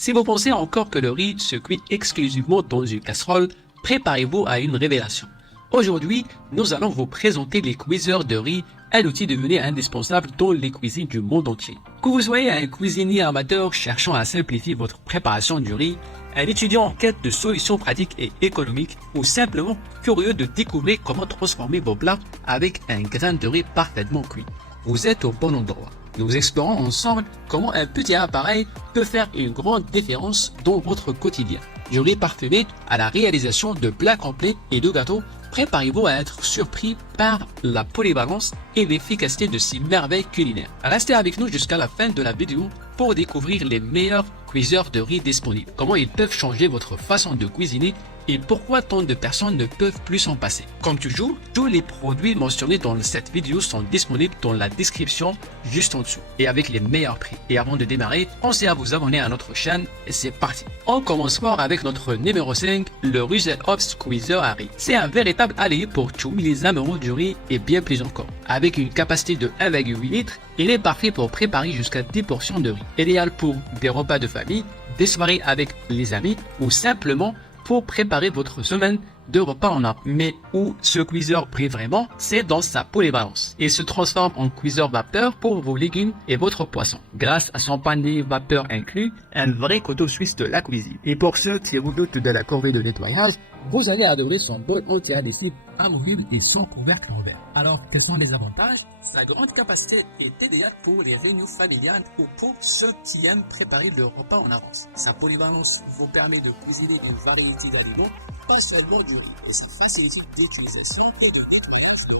Si vous pensez encore que le riz se cuit exclusivement dans une casserole, préparez-vous à une révélation. Aujourd'hui, nous allons vous présenter les cuiseurs de riz, un outil devenu indispensable dans les cuisines du monde entier. Que vous soyez un cuisinier amateur cherchant à simplifier votre préparation du riz, un étudiant en quête de solutions pratiques et économiques, ou simplement curieux de découvrir comment transformer vos plats avec un grain de riz parfaitement cuit, vous êtes au bon endroit. Nous explorons ensemble comment un petit appareil peut faire une grande différence dans votre quotidien. Du riz parfumé à la réalisation de plats complets et de gâteaux, préparez-vous à être surpris par la polyvalence et l'efficacité de ces merveilles culinaires. Restez avec nous jusqu'à la fin de la vidéo pour découvrir les meilleurs cuiseurs de riz disponibles, comment ils peuvent changer votre façon de cuisiner et pourquoi tant de personnes ne peuvent plus s'en passer. Comme toujours, tous les produits mentionnés dans cette vidéo sont disponibles dans la description juste en dessous et avec les meilleurs prix. Et avant de démarrer, pensez à vous abonner à notre chaîne et c'est parti. On commence fort avec notre numéro 5, le Russell Hobbs Squeezer à riz. C'est un véritable allié pour tous les amoureux du riz et bien plus encore. Avec une capacité de 1,8 litres, il est parfait pour préparer jusqu'à 10 portions de riz. Idéal pour des repas de famille, des soirées avec les amis ou simplement pour préparer votre semaine de repas en un. Mais où ce cuiseur brille vraiment, c'est dans sa polyvalence. Il se transforme en cuiseur vapeur pour vos légumes et votre poisson. Grâce à son panier vapeur inclus, un vrai couteau suisse de la cuisine. Et pour ceux qui redoutent de la corvée de nettoyage, vous allez adorer son bol anti-adhésif amovible et sans couvercle en verre. Alors, quels sont les avantages? Sa grande capacité est idéale pour les réunions familiales ou pour ceux qui aiment préparer leur repas en avance. Sa polyvalence vous permet de cuisiner une variété d'aliments, pas seulement du riz, et sa facilité d'utilisation et du nettoyage.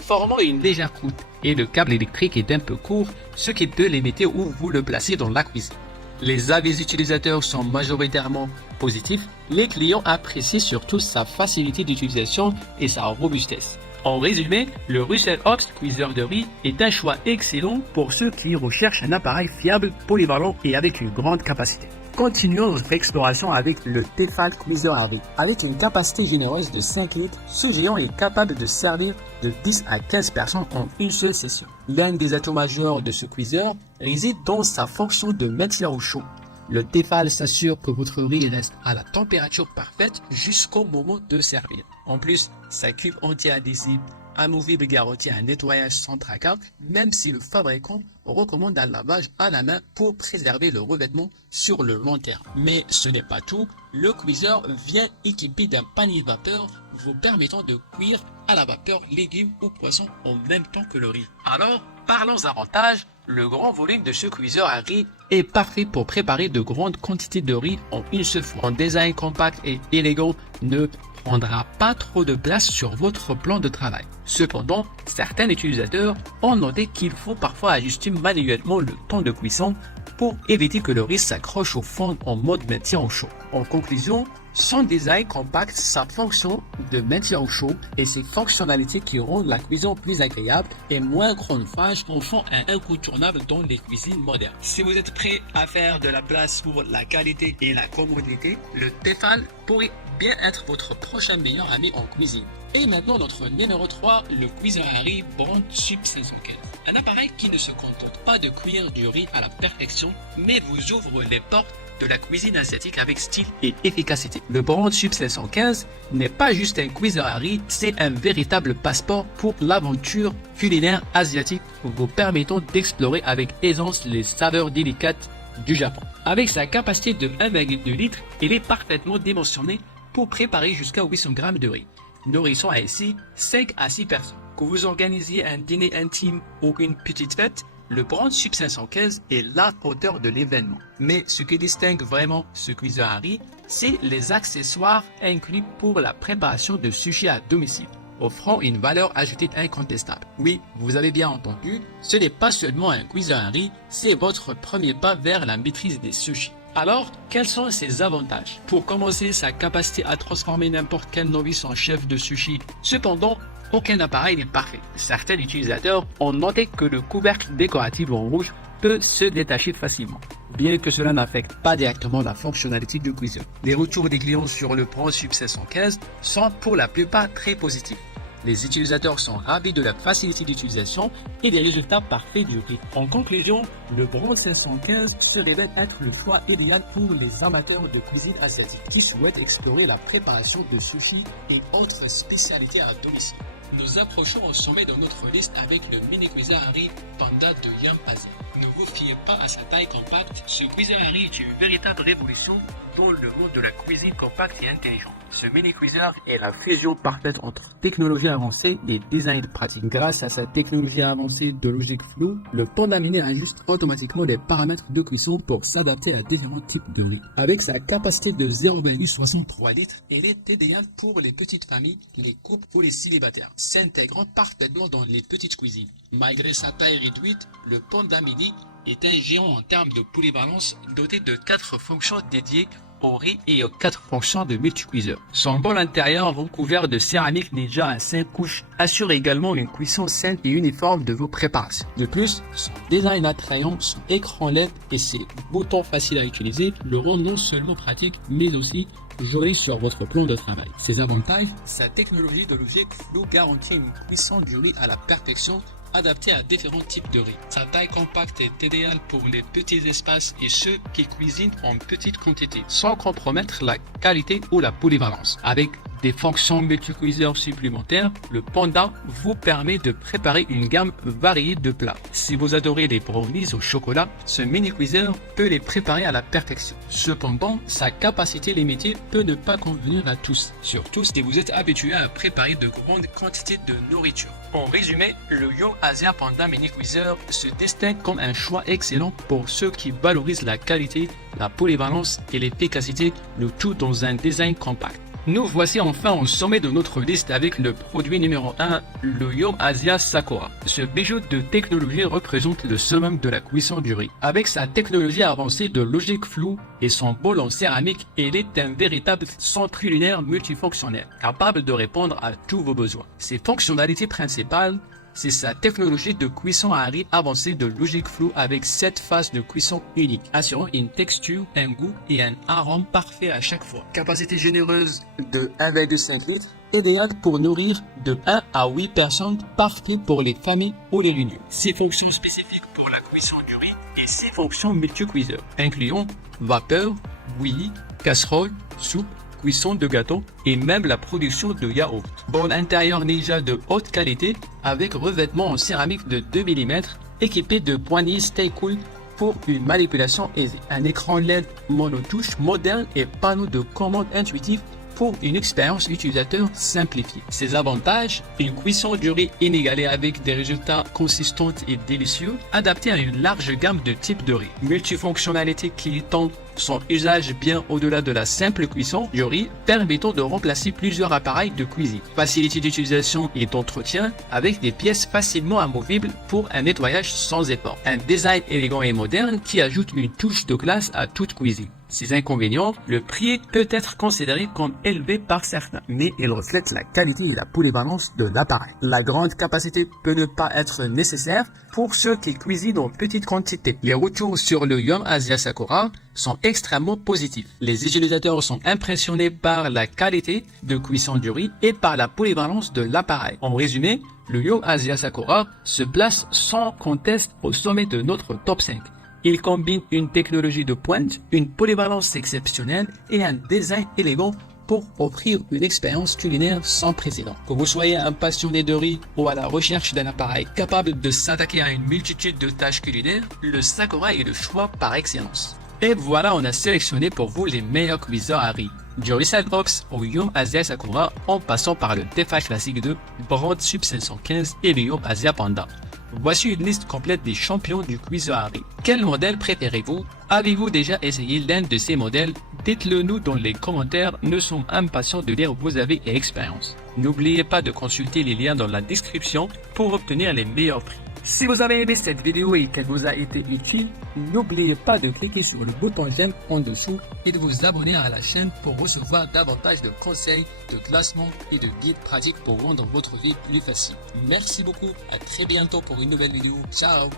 Formant une légère croûte et le câble électrique est un peu court, ce qui peut limiter où vous le placez dans la cuisine. Les avis utilisateurs sont majoritairement positifs. Les clients apprécient surtout sa facilité d'utilisation et sa robustesse. En résumé, le Russell Hobbs Squeezer de riz est un choix excellent pour ceux qui recherchent un appareil fiable, polyvalent et avec une grande capacité. Continuons notre exploration avec le Tefal Squeezer à riz. Avec une capacité généreuse de 5 litres, ce géant est capable de servir de 10 à 15 personnes en une seule session. L'un des atouts majeurs de ce cuiseur réside dans sa fonction de maintien au chaud. Le Tefal s'assure que votre riz reste à la température parfaite jusqu'au moment de servir. En plus, sa cuve anti-adhésive amovible garantit un nettoyage sans tracas, même si le fabricant recommande un lavage à la main pour préserver le revêtement sur le long terme. Mais ce n'est pas tout, le cuiseur vient équipé d'un panier vapeur vous permettant de cuire à la vapeur légumes ou poissons en même temps que le riz. Alors, parlons avantages. Le grand volume de ce cuiseur à riz est parfait pour préparer de grandes quantités de riz en une seule fois. Un design compact et élégant ne prendra pas trop de place sur votre plan de travail. Cependant, certains utilisateurs ont noté qu'il faut parfois ajuster manuellement le temps de cuisson pour éviter que le riz s'accroche au fond en mode maintien au chaud. En conclusion, son design compact, sa fonction de maintien au chaud et ses fonctionnalités qui rendent la cuisson plus agréable et moins chronophage en font un incontournable dans les cuisines modernes. Si vous êtes prêt à faire de la place pour la qualité et la commodité, le Tefal pourrait bien être votre prochain meilleur ami en cuisine. Et maintenant notre numéro 3, le cuiseur à riz Brandt Sub 515. Un appareil qui ne se contente pas de cuire du riz à la perfection, mais vous ouvre les portes de la cuisine asiatique avec style et efficacité. Le Brandt Sub 515 n'est pas juste un cuiseur à riz, c'est un véritable passeport pour l'aventure culinaire asiatique, vous permettant d'explorer avec aisance les saveurs délicates du Japon. Avec sa capacité de 1,2 litres, il est parfaitement dimensionné pour préparer jusqu'à 800 grammes de riz, nourrissant ainsi 5 à 6 personnes. Que vous organisiez un dîner intime ou une petite fête, le Brandt Sub 515 est la hauteur de l'événement. Mais ce qui distingue vraiment ce cuiseur à riz, c'est les accessoires inclus pour la préparation de sushi à domicile, offrant une valeur ajoutée incontestable. Oui, vous avez bien entendu, ce n'est pas seulement un cuiseur à riz, c'est votre premier pas vers la maîtrise des sushis. Alors, quels sont ses avantages? Pour commencer, sa capacité à transformer n'importe quel novice en chef de sushi. Cependant, aucun appareil n'est parfait. Certains utilisateurs ont noté que le couvercle décoratif en rouge peut se détacher facilement. bien que cela n'affecte pas directement la fonctionnalité du cuiseur. Les retours des clients sur le BrandSUB 715 sont pour la plupart très positifs. Les utilisateurs sont ravis de la facilité d'utilisation et des résultats parfaits du riz. En conclusion, le BrandSUB 715 se révèle être le choix idéal pour les amateurs de cuisine asiatique qui souhaitent explorer la préparation de sushi et autres spécialités à domicile. Nous approchons au sommet de notre liste avec le mini cuiseur à riz Panda de Yum Asia. Ne vous fiez pas à sa taille compacte, ce cuiseur à riz est une véritable révolution dans le monde de la cuisine compacte et intelligente. Ce mini cuiseur est la fusion parfaite entre technologie avancée et design pratique. Grâce à sa technologie avancée de logique flow, le Panda Mini ajuste automatiquement les paramètres de cuisson pour s'adapter à différents types de riz. Avec sa capacité de 0,63 litres, elle est idéale pour les petites familles, les couples ou les célibataires, s'intégrant parfaitement dans les petites cuisines. Malgré sa taille réduite, le Panda Mini est un géant en termes de polyvalence doté de 4 fonctions dédiées au riz et aux 4 fonctions de multicuiseur. Son bol intérieur recouvert de céramique Ninja à 5 couches assure également une cuisson simple et uniforme de vos préparations. De plus, son design attrayant, son écran LED et ses boutons faciles à utiliser le rendent non seulement pratique mais aussi joli sur votre plan de travail. Ses avantages, sa technologie de logique flow garantit une cuisson du riz à la perfection adapté à différents types de riz. Sa taille compacte est idéale pour les petits espaces et ceux qui cuisinent en petite quantité, sans compromettre la qualité ou la polyvalence. Avec des fonctions multicuiseurs supplémentaires, le Panda vous permet de préparer une gamme variée de plats. Si vous adorez les brownies au chocolat, ce mini-cuiseur peut les préparer à la perfection. Cependant, sa capacité limitée peut ne pas convenir à tous, surtout si vous êtes habitué à préparer de grandes quantités de nourriture. En résumé, le Yum Asia Panda Mini-Cuiseur se distingue comme un choix excellent pour ceux qui valorisent la qualité, la polyvalence et l'efficacité, le tout dans un design compact. Nous voici enfin au sommet de notre liste avec le produit numéro 1, le Yum Asia Sakura. Ce bijou de technologie représente le summum de la cuisson du riz. Avec sa technologie avancée de logique flow et son bol en céramique, il est un véritable centre culinaire multifonctionnel, capable de répondre à tous vos besoins. Ses fonctionnalités principales, c'est sa technologie de cuisson à riz avancée de logique flow avec 7 phases de cuisson uniques, assurant une texture, un goût et un arôme parfait à chaque fois. Capacité généreuse de 1,5 litres, idéale pour nourrir de 1 à 8 personnes, parfait pour les familles ou les réunions. 6 fonctions spécifiques pour la cuisson du riz et 6 fonctions multicuiseur, incluant vapeur, bouillie, casserole, soupe, cuisson de gâteau et même la production de yaourt. Bol intérieur Ninja de haute qualité avec revêtement en céramique de 2 mm équipé de poignées Stay Cool pour une manipulation aisée. Un écran LED monotouche moderne et panneau de commande intuitif pour une expérience utilisateur simplifiée. Ses avantages, une cuisson du riz inégalée avec des résultats consistants et délicieux, adapté à une large gamme de types de riz. Multifonctionnalité qui étend son usage bien au-delà de la simple cuisson du riz, permettant de remplacer plusieurs appareils de cuisine. Facilité d'utilisation et d'entretien avec des pièces facilement amovibles pour un nettoyage sans effort. Un design élégant et moderne qui ajoute une touche de classe à toute cuisine. Ses inconvénients, le prix peut être considéré comme élevé par certains, mais il reflète la qualité et la polyvalence de l'appareil. La grande capacité peut ne pas être nécessaire pour ceux qui cuisinent en petite quantité. Les retours sur le Yum Asia Sakura sont extrêmement positifs. Les utilisateurs sont impressionnés par la qualité de cuisson du riz et par la polyvalence de l'appareil. En résumé, le Yum Asia Sakura se place sans conteste au sommet de notre top 5. Il combine une technologie de pointe, une polyvalence exceptionnelle et un design élégant pour offrir une expérience culinaire sans précédent. Que vous soyez un passionné de riz ou à la recherche d'un appareil capable de s'attaquer à une multitude de tâches culinaires, le Sakura est le choix par excellence. Et voilà, on a sélectionné pour vous les meilleurs cuiseurs à riz. Du Reset Box au Yum Asia Sakura en passant par le Tefal classique de BrandSUB 515 et le Yum Asia Panda. Voici une liste complète des champions du cuiseur à riz. Quel modèle préférez-vous? Avez-vous déjà essayé l'un de ces modèles? Dites-le nous dans les commentaires, nous sommes impatients de lire vos avis et expériences. N'oubliez pas de consulter les liens dans la description pour obtenir les meilleurs prix. Si vous avez aimé cette vidéo et qu'elle vous a été utile, n'oubliez pas de cliquer sur le bouton j'aime en dessous et de vous abonner à la chaîne pour recevoir davantage de conseils, de classements et de guides pratiques pour rendre votre vie plus facile. Merci beaucoup, à très bientôt pour une nouvelle vidéo. Ciao!